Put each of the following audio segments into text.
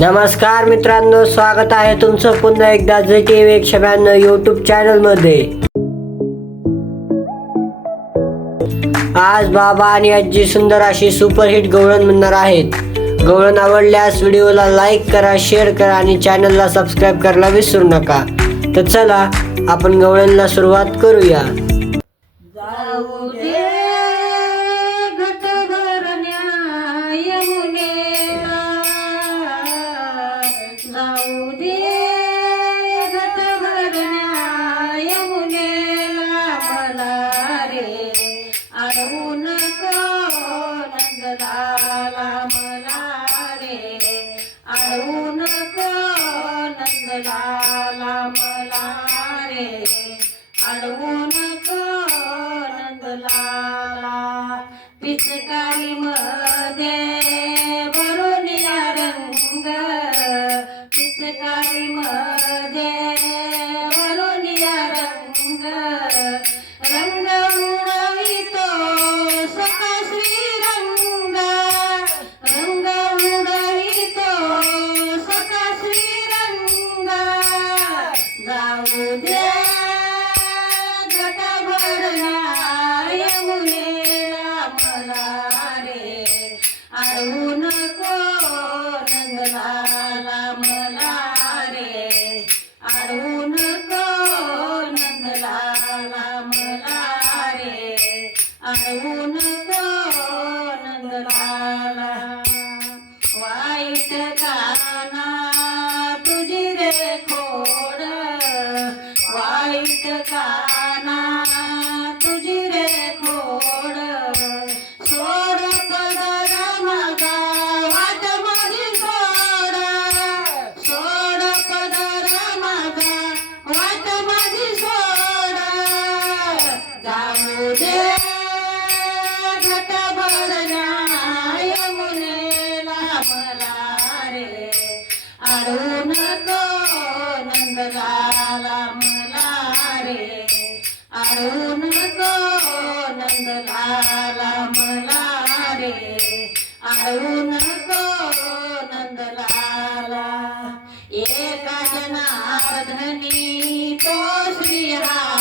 नमस्कार मित्रांनो स्वागत आहे तुमचं पुन्हा एकदा जे टी व्ही एकशे ब्याण्णव युट्यूब चॅनलमध्ये आज बाबा आणि आजी सुंदर अशी सुपरहिट गवळण म्हणणार आहेत. गवळण आवडल्यास व्हिडिओला लाईक करा शेअर करा आणि चॅनलला सबस्क्राईब करायला विसरू नका. तर चला आपण गवळणला सुरुवात करूया. जाऊ दे घट भरण्या यमुनेला मला रे. अडवू जाऊ मला रे अडवू नको मला रे. अडवू नको नंदलाला मला रे. अडवू नको नंदलाला एका जनार्दनी तो श्रीहारी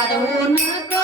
आरो रे नको